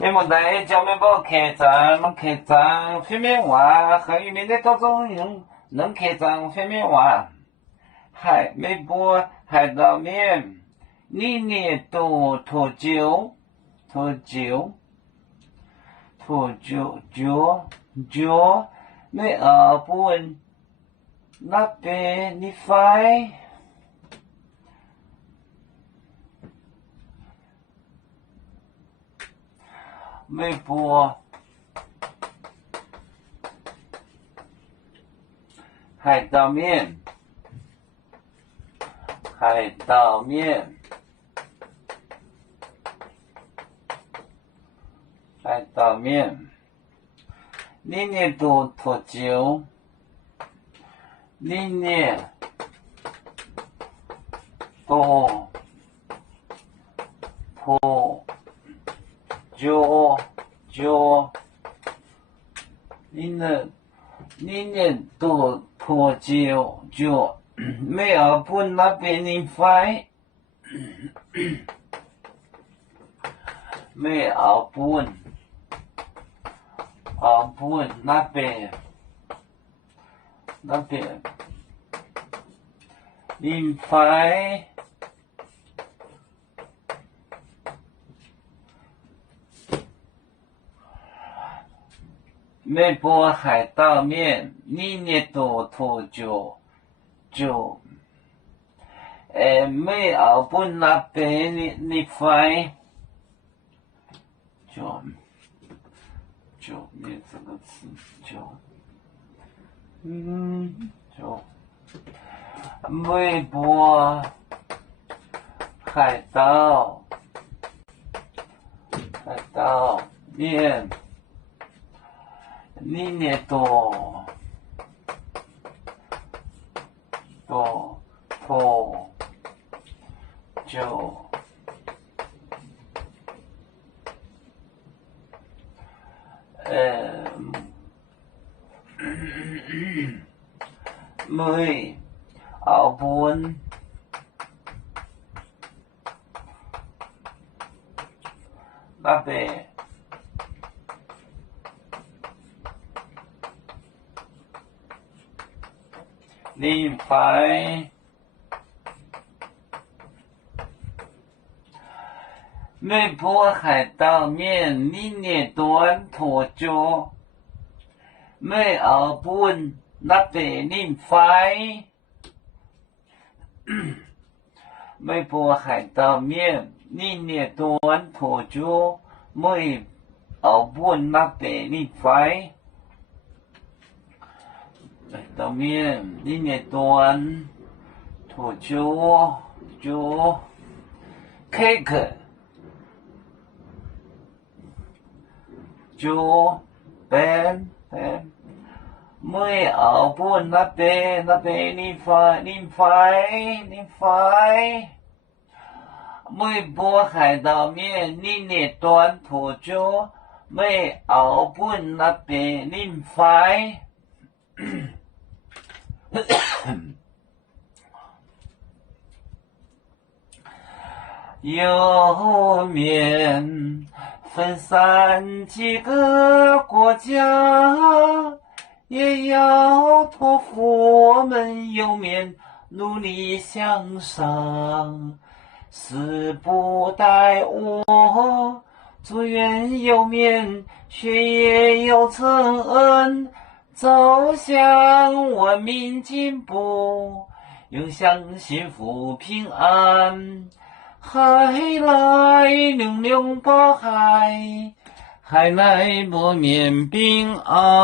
你们在叫面包客栈飞面碗，汉语面的多种用，能客栈飞面碗，海美波海岛面，里面多脱酒，没不问那边你快。微波海岛面，里面多脱酒，里面多脱酒，里面多脱酒，没有不那边你快，没有不那边你快。美波海岛面，里面多脱酒，没有不那边你快，酒面这个词，酒，美波海岛面。里面多脱酒，没澳本那边。你快，美波海岛面里面多脱酒，没澳本那边你快，美波海岛面里面多脱酒，没澳本那边你快。海岛面里面端脱酒 cake 酒 pen 没澳本那边你快，没波海岛面里面端脱酒，没澳本那边你快。油面分散几个国家，也要托付我们油面努力向上，死不待我，祝愿油面学业有成恩，走向文明进步，永享幸福平安。海来流流波海，海来波面平安。